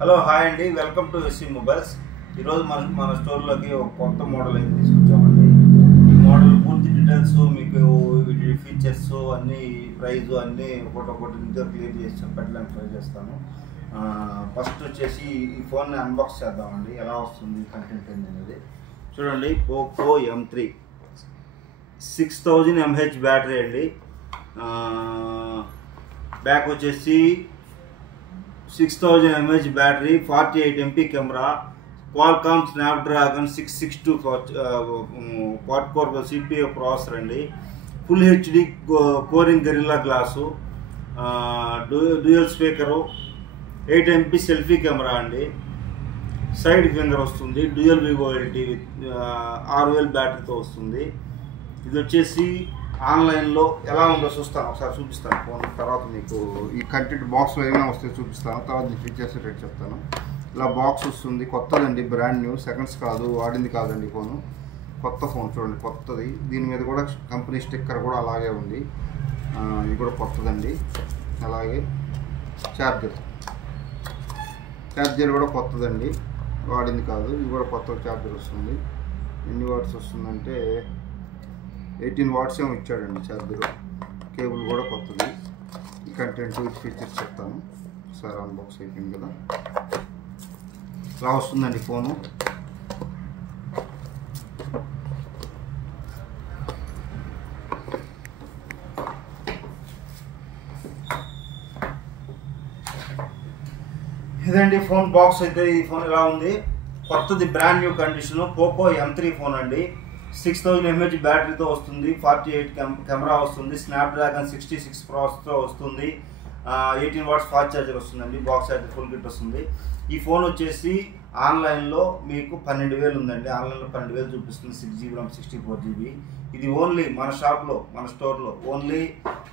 Hello hi అండి, welcome to SC mobiles. ఈరోజు మన స్టోర్లోకి ఒక కొత్త మోడల్ అయితే తీసుకొచ్చామండి. ఈ మోడల్ పూర్తి డీటెయిల్స్ మీకు వీటి ఫీచర్స్ అన్నీ ప్రైస్ అన్నీ ఒకటి క్లియర్ చేసి చెప్పడానికి ట్రై చేస్తాను. ఫస్ట్ వచ్చేసి ఈ ఫోన్ని అన్బాక్స్ చేద్దామండి. ఎలా వస్తుంది కంటెంట్ ఏంది అనేది చూడండి. పోకో M3 6000 mAh బ్యాటరీ అండి. బ్యాక్ వచ్చేసి 6000 mAh battery, 48 MP camera, Qualcomm Snapdragon 662 quad core CPU processor అండి. Full HD Corning Gorilla glass, dual speaker, 8 MP selfie camera అండి. సైడ్ ఫింగర్ వస్తుంది, డ్యూయల్ వివోఎల్టీ 6000 బ్యాటరీతో వస్తుంది. ఇది వచ్చేసి ఆన్లైన్లో ఎలా ఉందో చూస్తాను, ఒకసారి చూపిస్తాను ఫోన్. తర్వాత మీకు ఈ కంటెంట్ బాక్స్లో ఏమేమి వస్తాయో చూపిస్తాను, తర్వాత ఈ ఫీచర్స్ రేట్ చెప్తాను. ఇలా బాక్స్ వస్తుంది, కొత్తదండి, బ్రాండ్ న్యూ, సెకండ్స్ కాదు, వాడింది కాదండి ఫోను. కొత్త ఫోన్ చూడండి, కొత్తది. దీని మీద కూడా కంపెనీ స్టిక్కర్ కూడా అలాగే ఉంది. ఇది కూడా కొత్తదండి. అలాగే ఛార్జర్ కూడా కొత్తదండి, వాడింది కాదు. ఇది కూడా కొత్త ఛార్జర్ వస్తుంది. ఎన్ని వాట్స్ వస్తుందంటే 18 వాట్స్ ఏమో ఇచ్చాడండి ఛార్జర్. కేబుల్ కూడా కొత్తది. ఈ కంటెంట్ ఫీచర్స్ చెప్తాను. సార్ అన్బాక్స్ అయిపోయింది కదా, ఇలా వస్తుందండి ఫోను. ఇదండి ఫోన్ బాక్స్ అయితే. ఈ ఫోన్ ఇలా ఉంది, కొత్తది, brand new condition. Poco M3 phone అండి. 6000 mAh బ్యాటరీతో వస్తుంది, 48 కెమెరా వస్తుంది, స్నాప్డ్రాగన్ 66 ప్రాసెసర్తో వస్తుంది, 18 వాట్స్ ఫాస్ట్ ఛార్జర్ వస్తుందండి. బాక్స్ ఛార్జర్ ఫుల్ కిట్ వస్తుంది. ఈ ఫోన్ వచ్చేసి ఆన్లైన్లో మీకు 12,000 ఉందండి. ఆన్లైన్లో 12,000 చూపిస్తుంది. 6GB RAM 64GB. ఇది ఓన్లీ మన షాప్లో, మన స్టోర్లో ఓన్లీ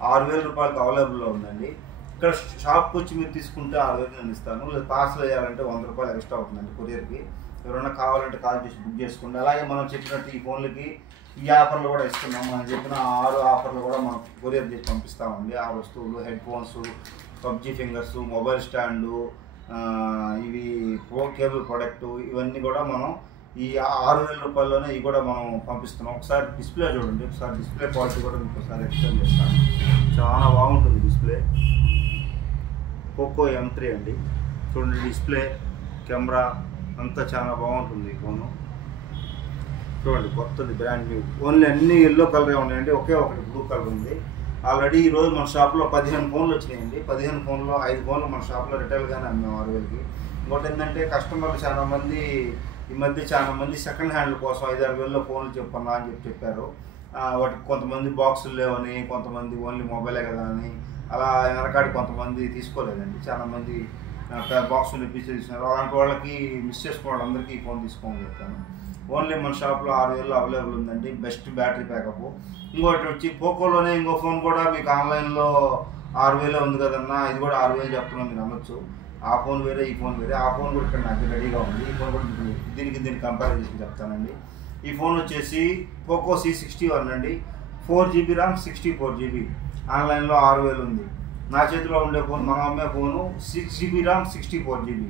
6,000 రూపాయలకు అవైలబుల్లో ఉందండి. ఇక్కడ షాప్కి వచ్చి మీరు తీసుకుంటే 6,000 నేను ఇస్తాను. లేదా పార్సల్ వేయాలంటే 100 రూపాయలు ఎక్స్ట్రా అవుతుందండి కొరియర్కి. ఎవరైనా కావాలంటే కాల్ చేసి బుక్ చేసుకోండి. అలాగే మనం చెప్పినట్టు ఈ ఫోన్లకి ఈ ఆఫర్లు కూడా ఇస్తున్నాం. మనం చెప్పిన 6 ఆఫర్లు కూడా మనం కొరియర్ చేసి పంపిస్తామండి. 6 వస్తువులు, head phones, PUBG fingers, mobile stand, ఇవి కేబుల్ ప్రొడక్టు, ఇవన్నీ కూడా మనం ఈ 6,000 రూపాయల్లోనే ఇవి కూడా మనం పంపిస్తున్నాం. ఒకసారి డిస్ప్లే చూడండి, ఒకసారి డిస్ప్లే క్వాలిటీ కూడా మీకు ఒకసారి ఎక్స్ప్లెయిన్ చేస్తాను. చాలా బాగుంటుంది డిస్ప్లే. పోకో M3 అండి. చూడండి, డిస్ప్లే, కెమెరా అంతా చాలా బాగుంటుంది ఈ ఫోను. చూడండి, కొత్తది, బ్రాండ్ న్యూ. ఓన్లీ అన్ని ఎల్లో కలరే ఉన్నాయండి, ఒకే ఒకటి బ్లూ కలర్ ఉంది. ఆల్రెడీ ఈరోజు మన షాప్లో 15 ఫోన్లు వచ్చినాయండి. 15 ఫోన్లో 5 ఫోన్లు మన షాప్లో రిటైల్గానే అమ్మాము 6,000కి. ఇంకోటి ఏంటంటే కస్టమర్లు చాలామంది ఈ మధ్య చాలామంది సెకండ్ హ్యాండ్ల కోసం 5-6,000లో ఫోన్లు చెప్పన్నా అని చెప్పారు. వాటికి కొంతమంది బాక్సులు లేవని, కొంతమంది ఓన్లీ మొబైలే కదా అని, అలా వెనకాడి కొంతమంది తీసుకోలేదండి. చాలామంది బాక్స్ పీస్ తీసుకున్నారు. అలాంటి వాళ్ళకి మిస్ చేసుకున్న వాళ్ళందరికీ ఈ ఫోన్ తీసుకోమని చెప్తాను. ఓన్లీ మన షాప్లో 6,000 అవైలబుల్ ఉందండి. Best battery backup. ఇంకోటి వచ్చి పోకోలోనే ఇంకో ఫోన్ కూడా మీకు ఆన్లైన్లో 6,000 ఉంది కదన్నా, ఇది కూడా 6,000 చెప్తున్నాను, మీరు నమ్మచ్చు. ఆ ఫోన్ వేరే, ఈ ఫోన్ వేరే. ఆ ఫోన్ కూడా ఇక్కడ నాకు రెడీగా ఉంది. ఈ ఫోన్ కూడా దీనికి కంపేర్ చేసి చెప్తానండి. ఈ ఫోన్ వచ్చేసి పోకో C61 అండి. 4GB RAM 64GB. ఆన్లైన్లో 6,000 ఉంది. నా చేతిలో ఉండే ఫోన్, మనం అమ్మే ఫోను 6GB RAM 64GB.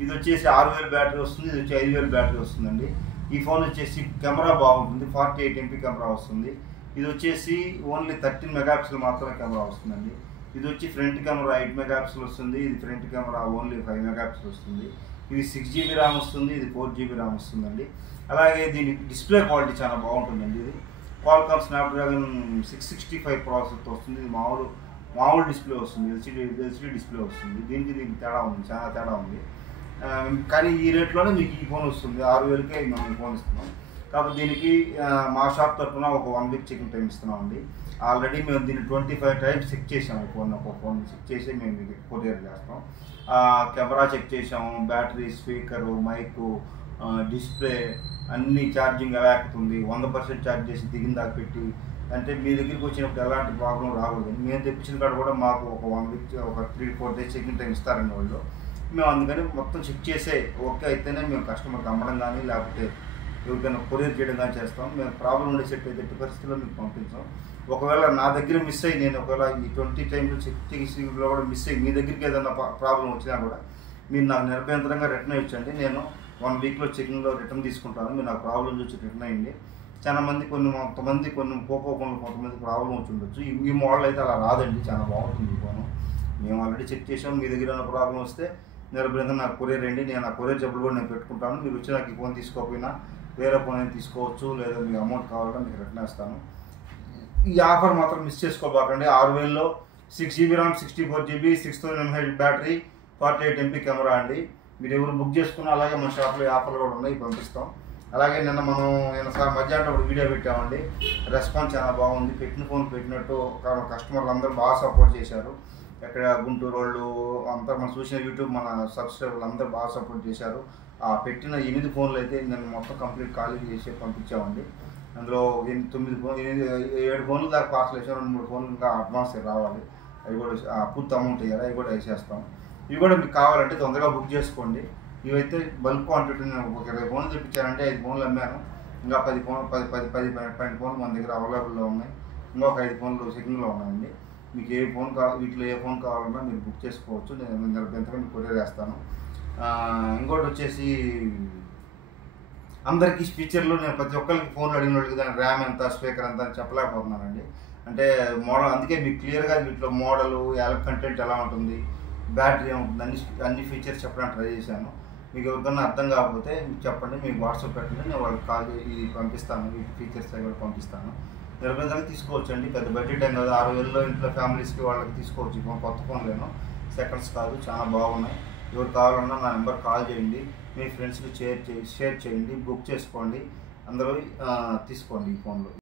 ఇది వచ్చేసి 6,000 బ్యాటరీ వస్తుంది, ఇది వచ్చి 5,000 బ్యాటరీ వస్తుందండి. ఈ ఫోన్ వచ్చేసి కెమెరా బాగుంటుంది, 48 MP కెమెరా వస్తుంది. ఇది వచ్చేసి ఓన్లీ 13 మెగాపిక్సెల్ మాత్రమే కెమెరా వస్తుందండి. ఇది వచ్చి ఫ్రంట్ కెమెరా 8 మెగాపిక్సెల్ వస్తుంది, ఇది ఫ్రంట్ కెమెరా ఓన్లీ 5 మెగాపిక్సెల్ వస్తుంది. ఇది 6GB RAM వస్తుంది, ఇది 4GB RAM వస్తుందండి. అలాగే దీని డిస్ప్లే క్వాలిటీ చాలా బాగుంటుందండి. ఇది క్వాల్కామ్ స్నాప్డ్రాగన్ 665 ప్రాసెసర్తో వస్తుంది. ఇది మామూలు డిస్ప్లే వస్తుంది, ఎల్సిడి డిస్ప్లే వస్తుంది. దీనికి తేడా ఉంది, చాలా తేడా ఉంది. కానీ ఈ రేట్లోనే మీకు ఈ ఫోన్ వస్తుంది. 6,000కే మనం ఈ ఫోన్ ఇస్తున్నాం. కాబట్టి దీనికి మా షాప్ తరఫున ఒక 1 వీక్ చెకింగ్ టైం ఇస్తున్నామండి. ఆల్రెడీ మేము దీన్ని 25 టైమ్స్ చెక్ చేసాము. ఒక ఫోన్ చెక్ చేసి మేము ఇది కొరియర్ చేస్తాం. కెమెరా చెక్ చేసాము, బ్యాటరీ, స్పీకరు, మైకు, డిస్ప్లే అన్నీ, ఛార్జింగ్ ఎలా ఎక్కుతుంది, 100% ఛార్జ్ చేసి దిగిన దాకా పెట్టి, అంటే మీ దగ్గరికి వచ్చినప్పుడు ఎలాంటి ప్రాబ్లం రాకూడదు. మేము తెప్పించిన కాడ కూడా మాకు ఒక 1 వీక్, ఒక 3-4 డేస్ చెకింగ్ టైం ఇస్తారండి వాళ్ళు. మేము అందుకని మొత్తం చెక్ చేసే ఓకే అయితేనే మేము కస్టమర్కి అమ్మడం కానీ, లేకపోతే ఎవరికైనా కొరియర్ చేయడం కానీ చేస్తాం. మేము ప్రాబ్లం ఉండే సెట్ అయితే ఎట్టి పరిస్థితుల్లో మీకు పంపించాం. ఒకవేళ నా దగ్గర మిస్ అయ్యి, నేను ఒకవేళ ఈ 20 టైంలో చెక్ చేసి కూడా మిస్ అయ్యి మీ దగ్గరికి ఏదైనా ప్రాబ్లం వచ్చినా కూడా మీరు నాకు నిరభ్యంతరంగా రిటర్న్ ఇచ్చండి. నేను 1 వీక్లో చెకింగ్లో రిటర్న్ తీసుకుంటాను. మీరు నాకు ప్రాబ్లం చూసి రిటర్న్ అయ్యింది. చాలా మంది కొంతమంది పోకో ఫోన్లు కొంతమంది ప్రాబ్లం వచ్చి ఉండొచ్చు. ఈ మోడల్ అయితే అలా రాదండి, చాలా బాగుంటుంది ఈ ఫోను. మేము ఆల్రెడీ చెక్ చేసాం. మీ దగ్గర ఉన్న ప్రాబ్లం వస్తే నిరభ్యంతరం నాకు కొరియర్ అండి, నేను ఆ కొరియర్ జబ్బులు కూడా నేను పెట్టుకుంటాను. మీరు వచ్చి నాకు ఈ ఫోన్ తీసుకోకపోయినా వేరే ఫోన్ అయినా తీసుకోవచ్చు, లేదా మీకు అమౌంట్ కావాలంటే మీకు రిటర్న్ వేస్తాను. ఈ ఆఫర్ మాత్రం మిస్ చేసుకోబాకండి. 6000లో 6GB RAM, 64GB, 6000 mAh battery, 48 MP camera అండి. మీరు ఎవరు బుక్ చేసుకున్నా అలాగే మన షాప్లో ఆఫర్లు కూడా ఉన్నాయి, పంపిస్తాం. అలాగే నిన్న మధ్యాహ్నం ఒక వీడియో పెట్టామండి. రెస్పాన్స్ చాలా బాగుంది. పెట్టిన ఫోన్ పెట్టినట్టు కస్టమర్లు అందరూ బాగా సపోర్ట్ చేశారు. ఎక్కడ గుంటూరు వాళ్ళు అంతా మనం చూసిన యూట్యూబ్ మన సబ్స్క్రైబర్లు అందరూ బాగా సపోర్ట్ చేశారు. ఆ పెట్టిన 8 ఫోన్లు అయితే నేను మొత్తం కంప్లీట్ ఖాళీ చేసి పంపించామండి. అందులో 7 ఫోన్లు దాకా పార్సల్ వేసాం. 2-3 ఫోన్లు ఇంకా అడ్వాన్స్ రావాలి. అవి కూడా పూర్తి అమౌంట్ వేయాలి, అవి కూడా వేసేస్తాం. ఇవి కూడా మీకు కావాలంటే తొందరగా బుక్ చేసుకోండి. ఇవైతే బల్క్ క్వాంటిటీ నేను ఒక 20 ఫోన్లు తెప్పించానంటే 5 ఫోన్లు అమ్మాను. ఇంకా 10 ఫోన్లు మన దగ్గర అవైలబుల్లో ఉన్నాయి. ఇంకా ఒక 5 ఫోన్లు చెకింగ్లో ఉన్నాయండి. మీకు వీటిలో ఏ ఫోన్ కావాలన్నా మీరు బుక్ చేసుకోవచ్చు. నేను నిరభ్యంతరంగా మీకు కొరియర్ వేస్తాను. ఇంకోటి వచ్చేసి అందరికీ ఫీచర్లు నేను ప్రతి ఒక్కరికి ఫోన్లు అడిగిన వాళ్ళకి దాని ర్యామ్ ఎంత, స్పీకర్ ఎంత అని చెప్పలేకపోతున్నానండి. అంటే మోడల్ అందుకే మీకు క్లియర్గా వీటిలో మోడలు, కంటెంట్ ఎలా ఉంటుంది, బ్యాటరీ ఏముంటుంది, అన్ని ఫీచర్స్ చెప్పడానికి ట్రై చేశాను. మీకు ఎవరికన్నా అర్థం కాకపోతే చెప్పండి, మీకు వాట్సాప్ పెట్టండి, నేను వాళ్ళకి కాల్ చేసి పంపిస్తాను. ఈ ఫీచర్స్ కూడా పంపిస్తాను. నిరభ్యంతరంగా తీసుకోవచ్చు అండి. పెద్ద బడ్జెట్ ఏం కాదు. 6000లో ఇంట్లో ఫ్యామిలీస్కి వాళ్ళకి తీసుకోవచ్చు. ఈ ఫోన్ కొత్త ఫోన్లేను, సెకండ్స్ కాదు, చాలా బాగున్నాయి. ఎవరు కావాలన్నా నా నెంబర్ కాల్ చేయండి, మీ ఫ్రెండ్స్కి షేర్ చేయండి, బుక్ చేసుకోండి, అందరూ తీసుకోండి ఈ ఫోన్లో.